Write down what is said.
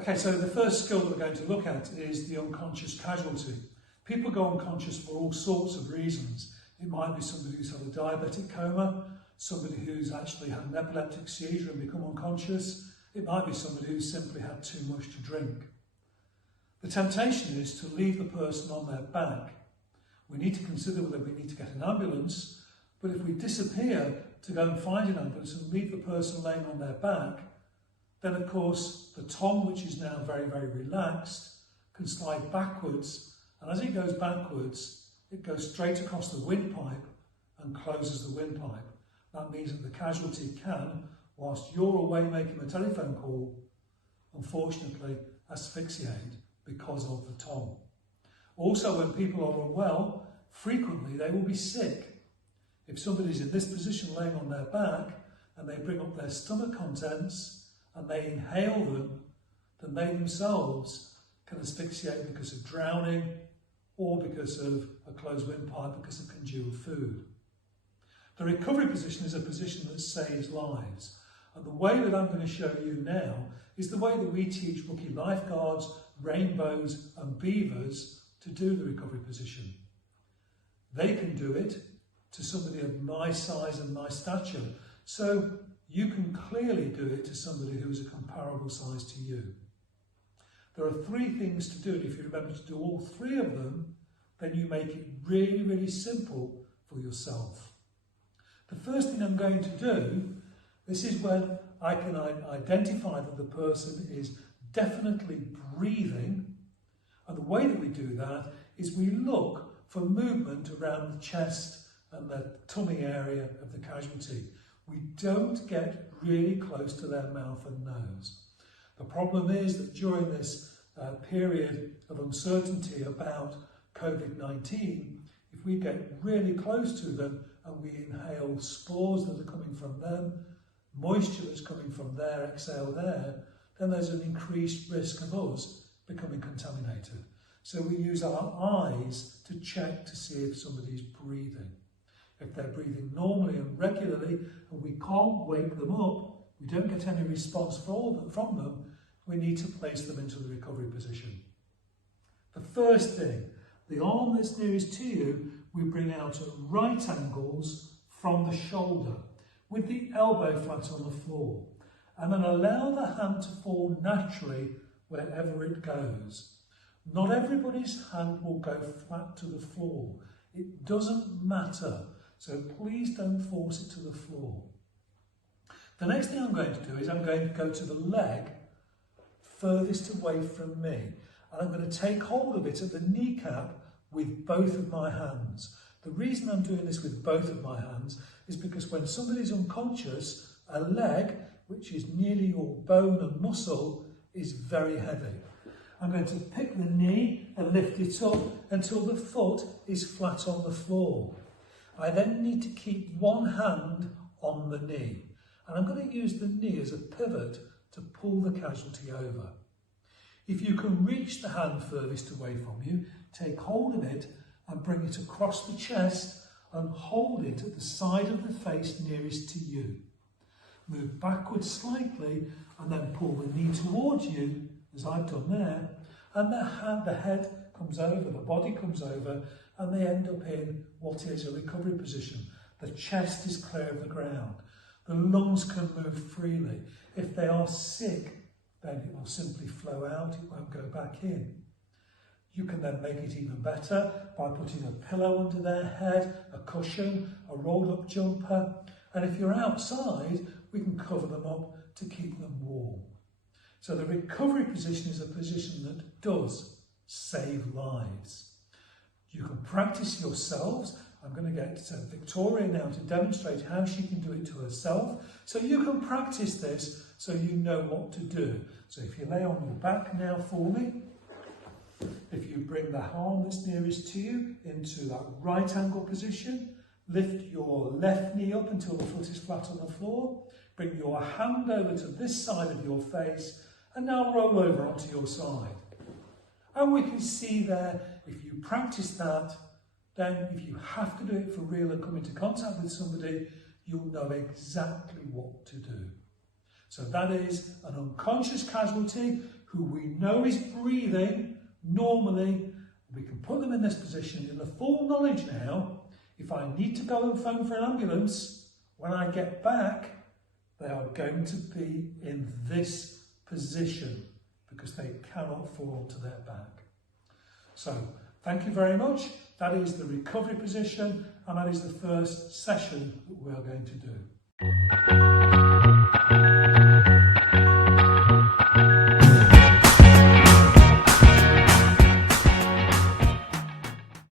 Okay, so the first skill that we're going to look at is the unconscious casualty. People go unconscious for all sorts of reasons. It might be somebody who's had a diabetic coma, somebody who's actually had an epileptic seizure and become unconscious. It might be somebody who's simply had too much to drink. The temptation is to leave the person on their back. We need to consider whether we need to get an ambulance, but if we disappear to go and find an ambulance and leave the person laying on their back, then of course the tongue, which is now very, very relaxed, can slide backwards, and as it goes backwards, it goes straight across the windpipe and closes the windpipe. That means that the casualty can, whilst you're away making a telephone call, unfortunately asphyxiate because of the tongue. Also, when people are unwell, frequently they will be sick. If somebody's in this position laying on their back and they bring up their stomach contents and they inhale them, then they themselves can asphyxiate because of drowning or because of a closed windpipe, because of congealed food. The recovery position is a position that saves lives. And the way that I'm going to show you now is the way that we teach rookie lifeguards, rainbows and beavers to do the recovery position. They can do it to somebody of my size and my stature, so you can clearly do it to somebody who is a comparable size to you. There are 3 things to do, and if you remember to do all 3 of them, then you make it really, really simple for yourself. The first thing I'm going to do, this is when I can identify that the person is definitely breathing, and the way that we do that is we look for movement around the chest and the tummy area of the casualty. We don't get really close to their mouth and nose. The problem is that during this period of uncertainty about COVID-19, if we get really close to them and we inhale spores that are coming from them, moisture that's coming from their exhale there, then there's an increased risk of us becoming contaminated. So we use our eyes to check to see if somebody's breathing. If they're breathing normally and regularly and we can't wake them up, we don't get any response from them, we need to place them into the recovery position. The first thing, the arm that's nearest to you, we bring out at right angles from the shoulder with the elbow flat on the floor, and then allow the hand to fall naturally wherever it goes. Not everybody's hand will go flat to the floor. It doesn't matter, so please don't force it to the floor. The next thing I'm going to do is I'm going to go to the leg furthest away from me, and I'm going to take hold of it at the kneecap with both of my hands. The reason I'm doing this with both of my hands is because when somebody's unconscious, a leg, which is nearly your bone and muscle, is very heavy. I'm going to pick the knee and lift it up until the foot is flat on the floor. I then need to keep one hand on the knee, and I'm going to use the knee as a pivot to pull the casualty over. If you can reach the hand furthest away from you, take hold of it and bring it across the chest and hold it at the side of the face nearest to you. Move backwards slightly and then pull the knee towards you, as I've done there, and the head comes over, the body comes over, and they end up in what is a recovery position. The chest is clear of the ground. The lungs can move freely. If they are sick, then it will simply flow out, it won't go back in. You can then make it even better by putting a pillow under their head, a cushion, a rolled up jumper, and if you're outside, we can cover them up to keep them warm. So the recovery position is a position that does save lives. You can practice yourselves. I'm going to get Victoria now to demonstrate how she can do it to herself. So you can practice this so you know what to do. So if you lay on your back now for me, if you bring the arm that's nearest to you into that right angle position, lift your left knee up until the foot is flat on the floor, bring your hand over to this side of your face, and now roll over onto your side. And we can see there, if you practice that, then if you have to do it for real and come into contact with somebody, you'll know exactly what to do. So that is an unconscious casualty who we know is breathing normally. We can put them in this position in the full knowledge now, if I need to go and phone for an ambulance, when I get back, they are going to be in this position because they cannot fall to their back. So, thank you very much. That is the recovery position, and that is the first session that we are going to do.